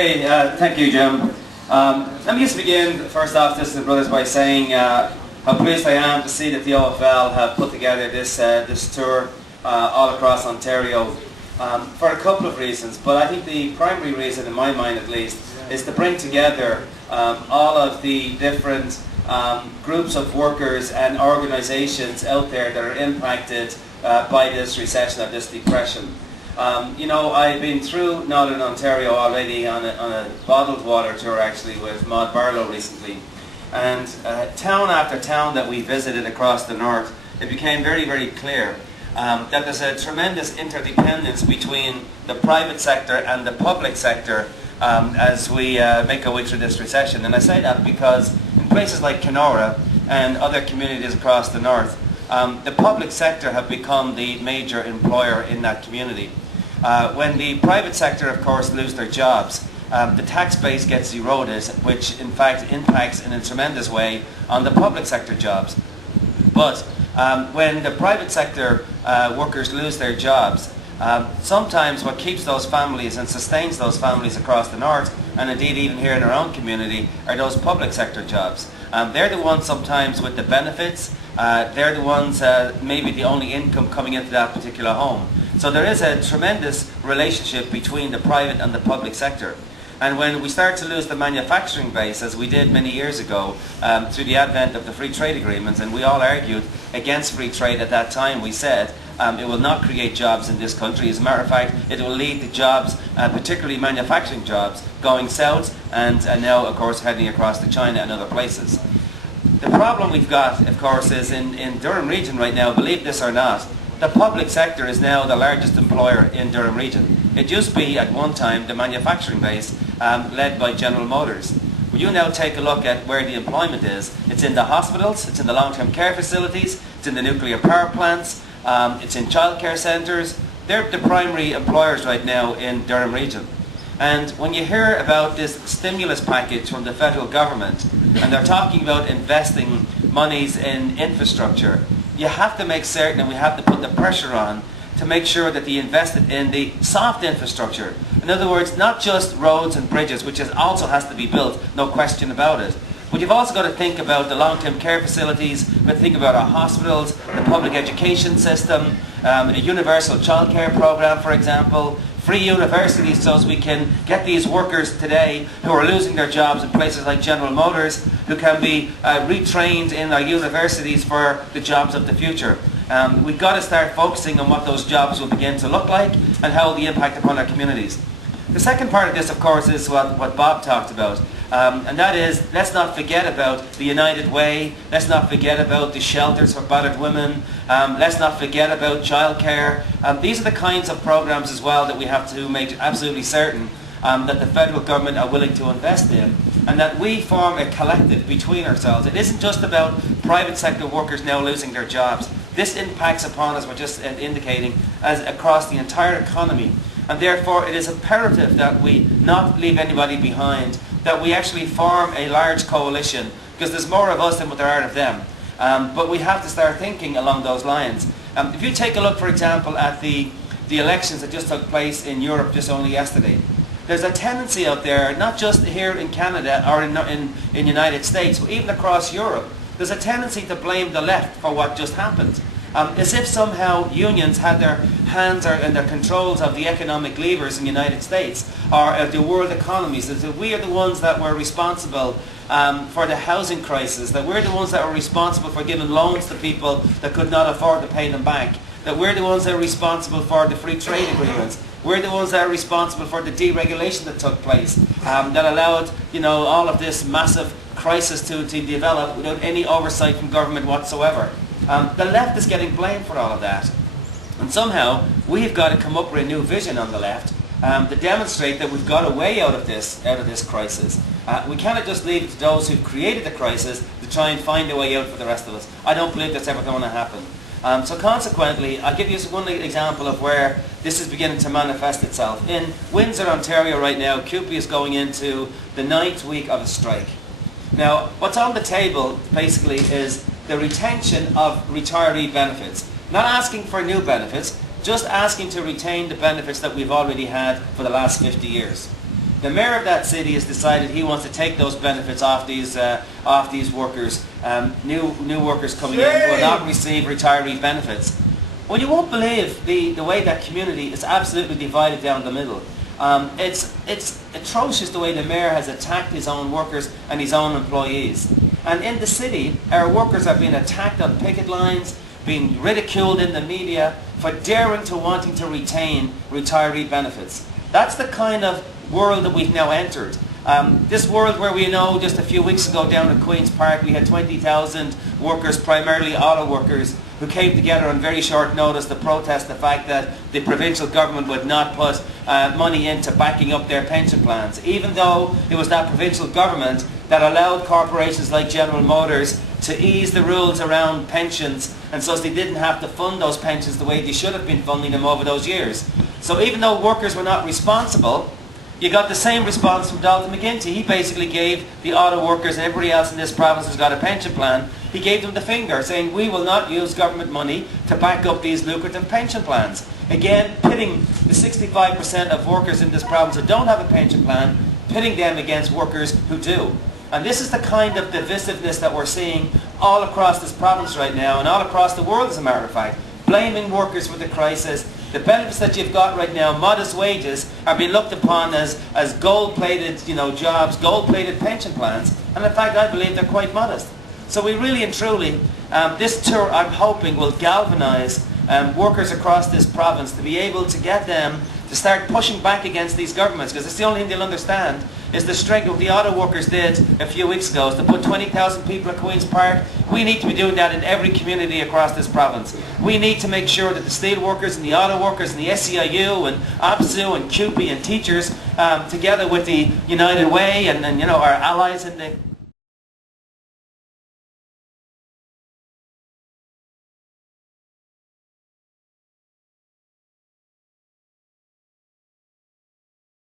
Okay, thank you, Jim. Let me just begin, first off, just brothers, by saying how pleased I am to see that the OFL have put together this tour all across Ontario for a couple of reasons. But I think the primary reason, in my mind at least, is to bring together all of the different groups of workers and organisations out there that are impacted by this recession, or this depression. You know, I've been through Northern Ontario already on a bottled water tour, actually, with Maud Barlow recently. And town after town that we visited across the north, it became very, very clear that there's a tremendous interdependence between the private sector and the public sector as we make our way through this recession. And I say that because in places like Kenora and other communities across the north, the public sector have become the major employer in that community. When the private sector, of course, lose their jobs, the tax base gets eroded, which in fact impacts in a tremendous way on the public sector jobs. But when the private sector workers lose their jobs, sometimes what keeps those families and sustains those families across the north, and indeed even here in our own community, are those public sector jobs. They're the ones sometimes with the benefits. They're the ones maybe the only income coming into that particular home. So there is a tremendous relationship between the private and the public sector. And when we start to lose the manufacturing base, as we did many years ago, through the advent of the free trade agreements, and we all argued against free trade at that time, we said it will not create jobs in this country. As a matter of fact, it will lead to jobs, particularly manufacturing jobs, going south and now, of course, heading across to China and other places. The problem we've got, of course, is in Durham region right now, believe this or not, the public sector is now the largest employer in Durham region. It used to be, at one time, the manufacturing base led by General Motors. Well, you now take a look at where the employment is. It's in the hospitals, it's in the long-term care facilities, it's in the nuclear power plants, it's in childcare centres. They're the primary employers right now in Durham region. And when you hear about this stimulus package from the federal government, and they're talking about investing monies in infrastructure, you have to make certain, and we have to put the pressure on, to make sure that they invested in the soft infrastructure. In other words, not just roads and bridges, which also has to be built, no question about it. But you've also got to think about the long-term care facilities, you've got to think about our hospitals, the public education system, a universal childcare program, for example, free universities, so as we can get these workers today who are losing their jobs in places like General Motors, who can be retrained in our universities for the jobs of the future. We've got to start focusing on what those jobs will begin to look like and how they impact upon our communities. The second part of this, of course, is what Bob talked about. And that is, let's not forget about the United Way, let's not forget about the shelters for battered women, let's not forget about childcare. These are the kinds of programs as well that we have to make absolutely certain that the federal government are willing to invest in, and that we form a collective between ourselves. It isn't just about private sector workers now losing their jobs. This impacts upon, as we're just indicating, as across the entire economy. And therefore it is imperative that we not leave anybody behind, that we actually form a large coalition, because there's more of us than there are of them. But we have to start thinking along those lines. If you take a look, for example, at the elections that just took place in Europe just only yesterday, there's a tendency out there, not just here in Canada or in the United States, but even across Europe, there's a tendency to blame the left for what just happened. As if somehow unions had their hands and their controls of the economic levers in the United States or the world economies, as if we are the ones that were responsible for the housing crisis, that we're the ones that were responsible for giving loans to people that could not afford to pay them back, that we're the ones that are responsible for the free trade agreements, we're the ones that are responsible for the deregulation that took place, that allowed, you know, all of this massive crisis to develop without any oversight from government whatsoever. The left is getting blamed for all of that. And somehow, we've got to come up with a new vision on the left to demonstrate that we've got a way out of this crisis. We cannot just leave it to those who've created the crisis to try and find a way out for the rest of us. I don't believe that's ever going to happen. So consequently, I'll give you one example of where this is beginning to manifest itself. In Windsor, Ontario right now, CUPE is going into the 9th week of a strike. Now, what's on the table basically is the retention of retiree benefits. Not asking for new benefits, just asking to retain the benefits that we've already had for the last 50 years. The mayor of that city has decided he wants to take those benefits off these workers, new workers coming in who will not receive retiree benefits. Well, you won't believe the way that community is absolutely divided down the middle. It's atrocious the way the mayor has attacked his own workers and his own employees. And in the city, our workers are being attacked on picket lines, being ridiculed in the media for daring to wanting to retain retiree benefits. That's the kind of world that we've now entered. This world where we know just a few weeks ago down at Queen's Park we had 20,000 workers, primarily auto workers, who came together on very short notice to protest the fact that the provincial government would not put money into backing up their pension plans, even though it was that provincial government that allowed corporations like General Motors to ease the rules around pensions, and so they didn't have to fund those pensions the way they should have been funding them over those years. So even though workers were not responsible, you got the same response from Dalton McGuinty. He basically gave the auto workers and everybody else in this province who's got a pension plan, he gave them the finger, saying we will not use government money to back up these lucrative pension plans. Again, pitting the 65% of workers in this province who don't have a pension plan, pitting them against workers who do. And this is the kind of divisiveness that we're seeing all across this province right now and all across the world, as a matter of fact. Blaming workers for the crisis. The benefits that you've got right now, modest wages, are being looked upon as gold-plated, jobs, gold-plated pension plans. And in fact, I believe they're quite modest. So we really and truly, this tour, I'm hoping, will galvanise workers across this province to be able to get them to start pushing back against these governments, because it's the only thing they'll understand is the strength of what the auto workers did a few weeks ago, is to put 20,000 people at Queen's Park. We need to be doing that in every community across this province. We need to make sure that the steel workers and the auto workers and the SEIU and APSU and CUPE and teachers, together with the United Way and our allies in the